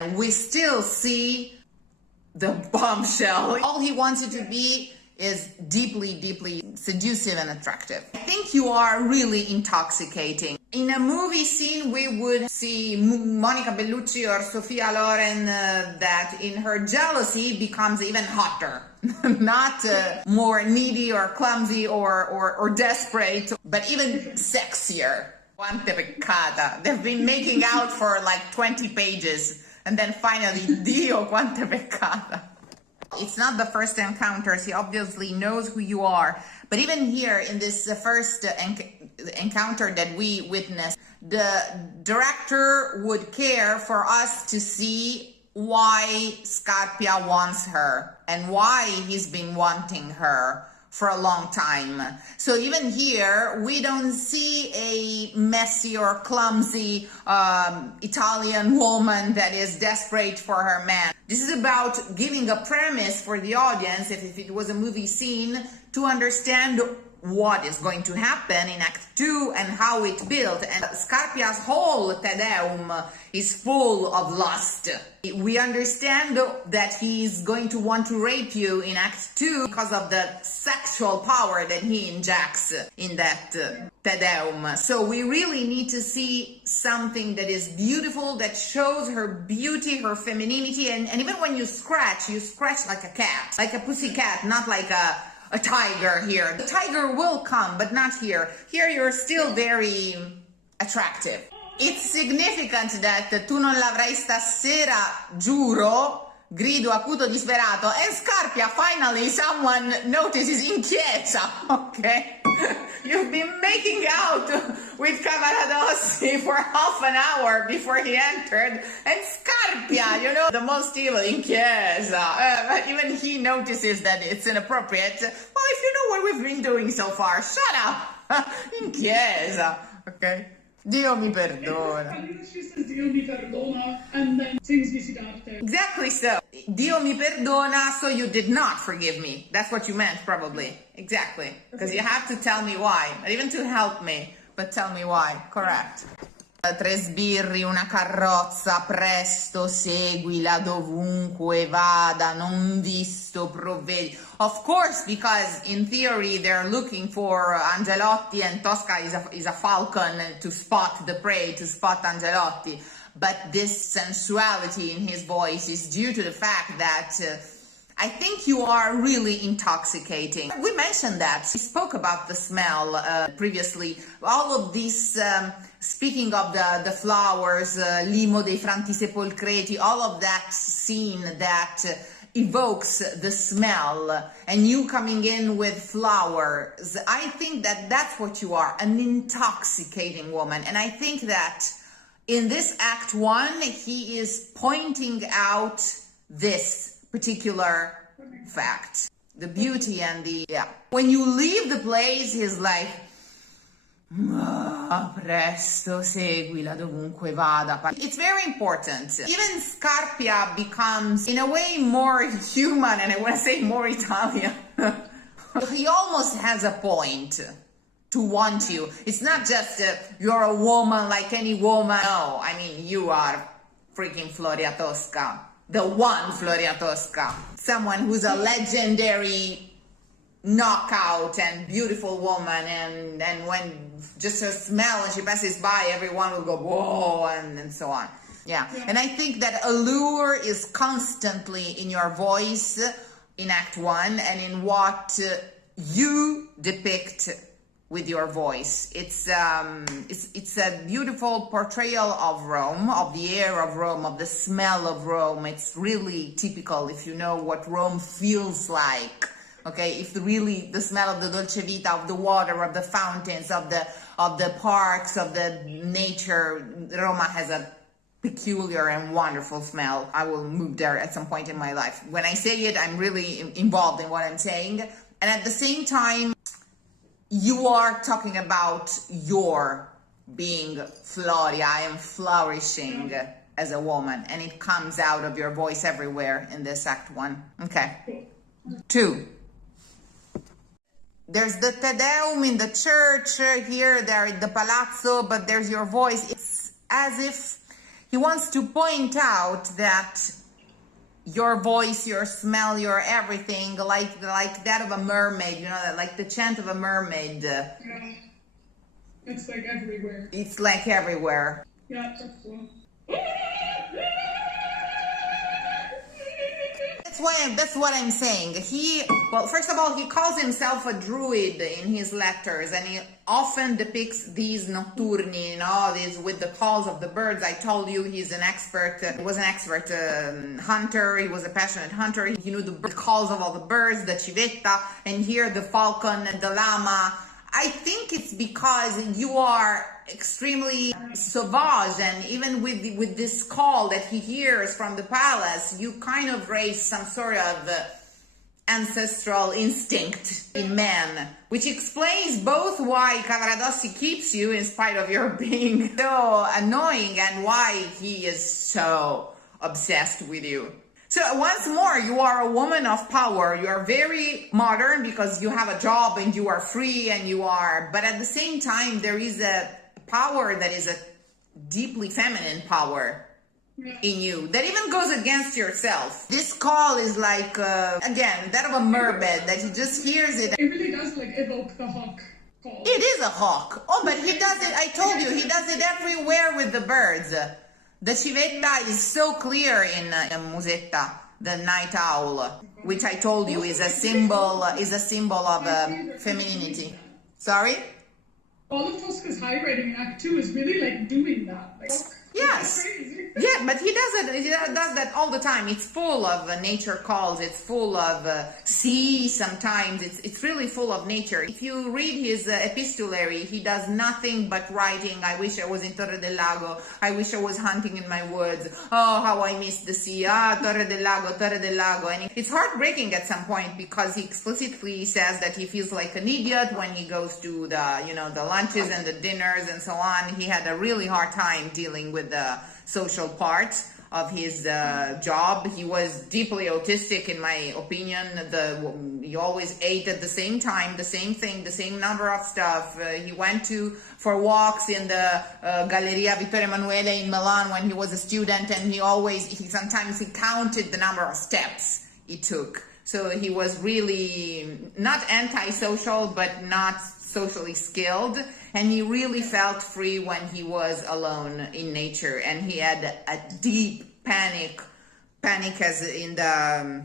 We still see the bombshell. All he wants you to be is deeply, deeply seductive and attractive. I think you are really intoxicating. In a movie scene, we would see Monica Bellucci or Sophia Loren that in her jealousy becomes even hotter. Not more needy or clumsy or desperate, but even sexier. Quante peccata. They've been making out for like 20 pages. And then finally, Dio quante peccata. It's not the first encounters. He obviously knows who you are. But even here in this first encounter that we witnessed, the director would care for us to see why Scarpia wants her and why he's been wanting her for a long time. So even here, we don't see a messy or clumsy Italian woman that is desperate for her man. This is about giving a premise for the audience, if it was a movie scene, to understand what is going to happen in Act 2 and how it built. And Scarpia's whole Te Deum is full of lust. We understand that he's going to want to rape you in Act 2 because of the sexual power that he injects in that Te Deum. So we really need to see something that is beautiful, that shows her beauty, her femininity, and even when you scratch like a cat, like a pussy cat, not like a tiger here. The tiger will come, but not here. Here you're still very attractive. It's significant that tu non l'avrai stasera, giuro, grido acuto disperato, and Scarpia, finally someone notices in chiesa, okay? You've been making out with Cavaradossi for half an hour before he entered, and Scarpia, you know, the most evil in chiesa, even he notices that it's inappropriate. Well, if you know what we've been doing so far, shut up, in chiesa, okay? Dio mi perdona. She says Dio mi perdona and then sings Visitate. Exactly so. Dio mi perdona, so you did not forgive me. That's what you meant, probably. Exactly. Because you have to tell me why. Not even to help me, but tell me why. Correct. Tre sbirri, una carrozza, presto, seguila dovunque vada, non visto provvedi. Of course, because in theory they're looking for Angelotti, and Tosca is a falcon to spot the prey, to spot Angelotti. But this sensuality in his voice is due to the fact that I think you are really intoxicating. We mentioned that. We spoke about the smell previously. All of these, speaking of the flowers, limo dei franti sepolcreti, all of that scene that evokes the smell, and you coming in with flowers. I think that that's what you are, an intoxicating woman. And I think that in this Act 1, he is pointing out this particular fact, the beauty and the, When you leave the place, he's like, presto, seguila dovunque vada. It's very important. Even Scarpia becomes, in a way, more human, and I want to say more Italian. He almost has a point to want you. It's not just you're a woman like any woman. No, I mean, you are freaking Floria Tosca. The one Floria Tosca. Someone who's a legendary knockout and beautiful woman, and when just her smell and she passes by, everyone will go, whoa, and so on. Yeah. And I think that allure is constantly in your voice in Act 1 and in what you depict with your voice. It's a beautiful portrayal of Rome, of the air of Rome, of the smell of Rome. It's really typical if you know what Rome feels like. Okay, if really the smell of the dolce vita, of the water, of the fountains, of the parks, of the nature, Roma has a peculiar and wonderful smell. I will move there at some point in my life. When I say it, I'm really involved in what I'm saying. And at the same time, you are talking about your being Floria. I am flourishing as a woman, and it comes out of your voice everywhere in this Act 1. Okay. 2. There's the Te Deum in the church, here, there in the palazzo, but there's your voice. It's as if He wants to point out that your voice, your smell, your everything, like that of a mermaid, like the chant of a mermaid. Yeah. It's like everywhere. It's like everywhere. Yeah, that's one. That's what I'm saying. Well, first of all, he calls himself a druid in his letters, and he often depicts these nocturni, these with the calls of the birds. I told you he's an expert, hunter. He was a passionate hunter. He knew the calls of all the birds, the civetta, and here the falcon, the llama. I think it's because you are extremely sauvage, and even with this call that he hears from the palace, you kind of raise some sort of ancestral instinct in man, which explains both why Cavaradossi keeps you in spite of your being so annoying and why he is so obsessed with you. So once more, you are a woman of power. You are very modern because you have a job and you are free but at the same time, there is a power that is a deeply feminine power in you that even goes against yourself. This call is like, again, that of a mermaid that he just hears it. It really does like evoke the hawk call. It is a hawk. Oh, but he does it, I told you, he does it everywhere with the birds. The civetta is so clear in Musetta, the night owl, which I told you is a symbol of femininity. Sorry? All of Tosca's high writing in Act 2 is really like doing that. Like, yes. Yeah, but he does it. He does that all the time. It's full of nature calls. It's full of sea. Sometimes it's really full of nature. If you read his epistolary, he does nothing but writing. I wish I was in Torre del Lago. I wish I was hunting in my woods. Oh, how I miss the sea. Torre del Lago, Torre del Lago. And it's heartbreaking at some point because he explicitly says that he feels like an idiot when he goes to the lunches and the dinners and so on. He had a really hard time dealing with the social part of his job. He was deeply autistic, in my opinion. He always ate at the same time, the same thing, the same number of stuff. He went for walks in the Galleria Vittorio Emanuele in Milan when he was a student, and sometimes he counted the number of steps he took. So he was really not antisocial, but not socially skilled, and he really felt free when he was alone in nature, and he had a deep panic as in the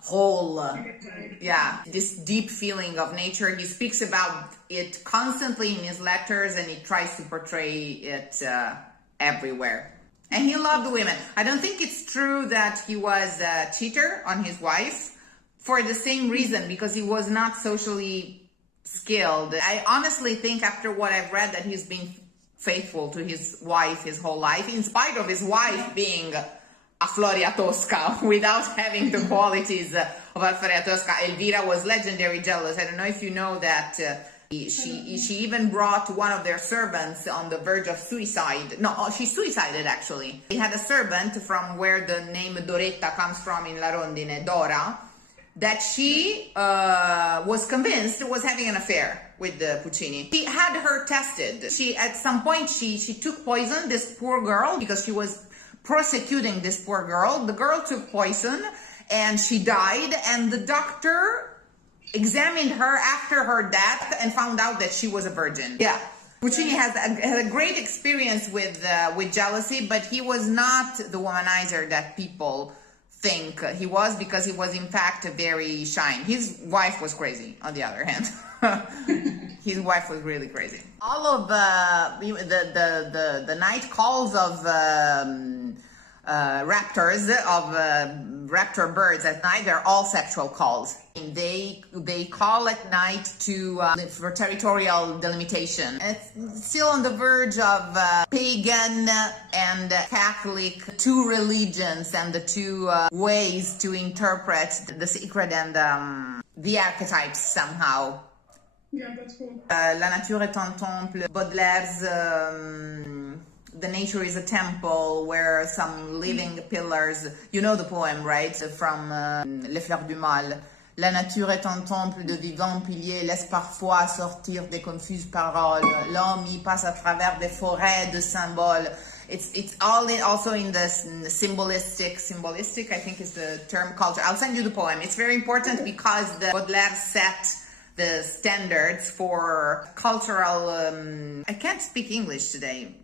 whole this deep feeling of nature. He speaks about it constantly in his letters, and he tries to portray it everywhere. And he loved women. I don't think it's true that he was a cheater on his wife for the same reason, because he was not socially skilled. I honestly think, after what I've read, that he's been faithful to his wife his whole life, in spite of his wife being a Floria Tosca without having the qualities of a Floria Tosca. Elvira was legendary jealous. I don't know if you know that she even brought one of their servants on the verge of suicide. No, she suicided actually. He had a servant from where the name Doretta comes from in La Rondine, Dora, that she was convinced was having an affair with Puccini. He had her tested. At some point, she took poison, this poor girl, because she was prosecuting this poor girl. The girl took poison and she died, and the doctor examined her after her death and found out that she was a virgin. Yeah. Puccini had a great experience with jealousy, but he was not the womanizer that people think he was, because he was in fact very shy. His wife was crazy, on the other hand. His wife was really crazy. All of the night calls of raptors, of raptor birds at night, they're all sexual calls. They call at night for territorial delimitation. It's still on the verge of pagan and Catholic, two religions and the two ways to interpret the sacred and the archetypes somehow. Yeah, that's cool. La nature est un temple. Baudelaire's The nature is a temple, where some living pillars, you know the poem, right? From Les Fleurs du Mal. La nature est un temple de vivants piliers, laisse parfois sortir des confuses paroles. L'homme y passe à travers des forêts de symboles. It's all also in the symbolistic, I think is the term, culture. I'll send you the poem. It's very important because the Baudelaire set the standards for cultural, I can't speak English today,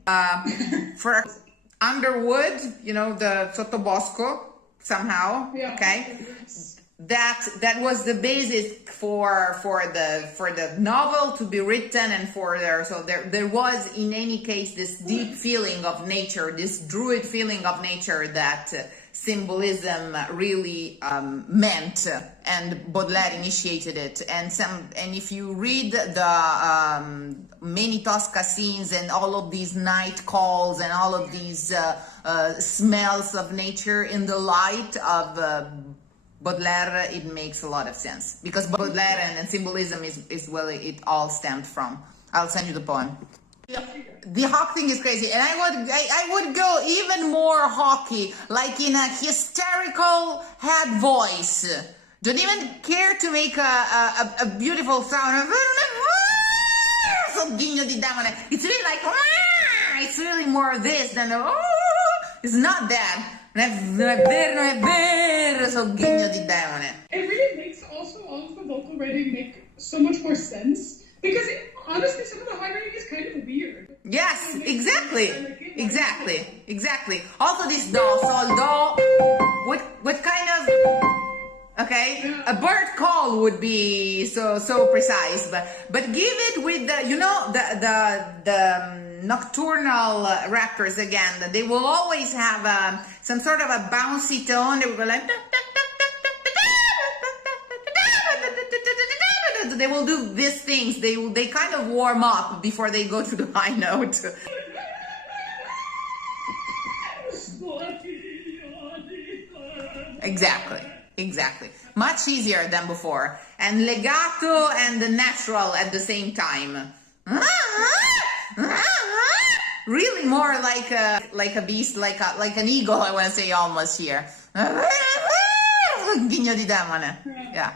for Underwood, you know, the sottobosco, somehow, Yeah. okay? That was the basis for the novel to be written, and there was in any case this deep feeling of nature, this druid feeling of nature that symbolism really meant, and Baudelaire initiated it. And if you read the many Tosca scenes and all of these night calls and all of these smells of nature in the light of Baudelaire, it makes a lot of sense, because Baudelaire and symbolism is where it all stemmed from. I'll send you the poem. The hawk thing is crazy, and I would go even more hawky, like in a hysterical head voice. Don't even care to make a beautiful sound. It's really like, it's really more of this than it's not that. Non è vero, so ghigno di demone. It really makes also all of the vocal writing make so much more sense, because honestly, some of the high writing is kind of weird. Yes, exactly. Also this do, sol, do, what kind of, okay, Yeah. a bird call would be so precise, but give it with the, you know, the nocturnal rappers again, they will always have some sort of a bouncy tone. They will go like, they will do these things. They kind of warm up before they go to the high note. Exactly. Much easier than before, and legato and natural at the same time. Really more like a beast, like an eagle, I want to say almost here. Ghigno di demone. Yeah.